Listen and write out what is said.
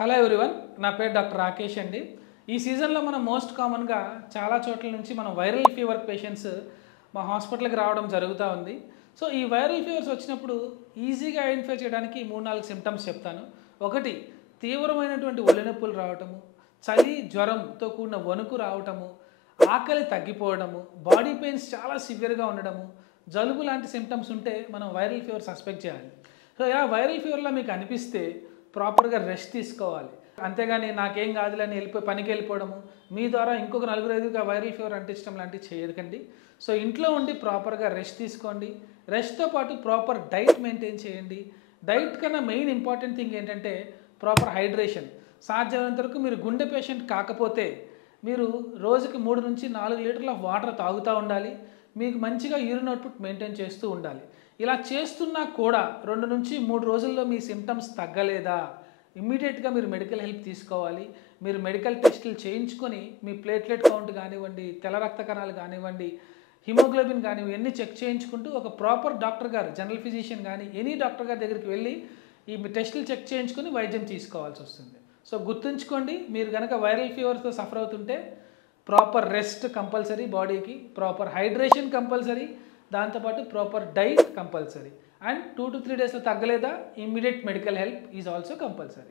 Hello everyone, నా పేరు doctor Rakesh అండి. ఈ సీజన్లో మనం మోస్ట్ కామన్గా చాలా చోట్ల నుంచి మనం వైరల్ ఫీవర్ పేషెంట్స్ మా హాస్పిటల్కి రావడం జరుగుతూ ఉంది. సో ఈ వైరల్ ఫీవర్స్ వచ్చినప్పుడు ఈజీగా ఐడెంటిఫై చేయడానికి 3-4 సిమ్టమ్స్ చెప్తాను. ఒకటి, తీవ్రమైనటువంటి ఒళ్ళు నొప్పులు రావటము, చలి జ్వరంతో కూడిన వణుకు రావటము, ఆకలి తగ్గిపోవడము, బాడీ పెయిన్స్ చాలా సివియర్గా ఉండడము, జలుబు లాంటి సిమ్టమ్స్ ఉంటే మనం వైరల్ ఫీవర్ సస్పెక్ట్ చేయాలి. సో వైరల్ ఫీవర్లో మీకు అనిపిస్తే ప్రాపర్గా రెస్ట్ తీసుకోవాలి. అంతేగాని నాకేం కాదులే అని పనికి వెళ్ళిపోవడము, మీ ద్వారా ఇంకొక 4-5గా వైరల్ ఫీవర్ అంటించడం లాంటివి చేయకండి. సో ఇంట్లో ఉండి ప్రాపర్గా రెస్ట్ తీసుకోండి. రెస్ట్తో పాటు ప్రాపర్ డైట్ మెయింటైన్ చేయండి. డైట్ కన్నా మెయిన్ ఇంపార్టెంట్ థింగ్ ఏంటంటే ప్రాపర్ హైడ్రేషన్. సాధ్యమైనంత వరకు మీరు గుండె పేషెంట్ కాకపోతే మీరు రోజుకి 3-4 లీటర్ల వాటర్ తాగుతూ ఉండాలి. మీకు మంచిగా యూరిన్ అవుట్పుట్ మెయింటైన్ చేస్తూ ఉండాలి. ఇలా చేస్తున్నా కూడా 2-3 రోజుల్లో మీ సిమ్టమ్స్ తగ్గలేదా, ఇమ్మీడియట్గా మీరు మెడికల్ హెల్ప్ తీసుకోవాలి. మీరు మెడికల్ టెస్టులు చేయించుకొని మీ ప్లేట్లెట్ కౌంట్ కానివ్వండి, తెల్ల రక్త కణాలు కానివ్వండి, హిమోగ్లోబిన్ కానివ్వండి, ఇవన్నీ చెక్ చేయించుకుంటూ ఒక ప్రాపర్ డాక్టర్ గారు, జనరల్ ఫిజిషియన్ కానీ ఎనీ డాక్టర్ గారి దగ్గరికి వెళ్ళి ఈ టెస్టులు చెక్ చేయించుకొని వైద్యం తీసుకోవాల్సి వస్తుంది. సో గుర్తుంచుకోండి, మీరు కనుక వైరల్ ఫీవర్తో సఫర్ అవుతుంటే ప్రాపర్ రెస్ట్ కంపల్సరీ, బాడీకి ప్రాపర్ హైడ్రేషన్ కంపల్సరీ, దాంతోపాటు ప్రాపర్ డైట్ కంపల్సరీ. అండ్ 2-3 డేస్లో తగ్గలేదా, immediate medical help is also compulsory.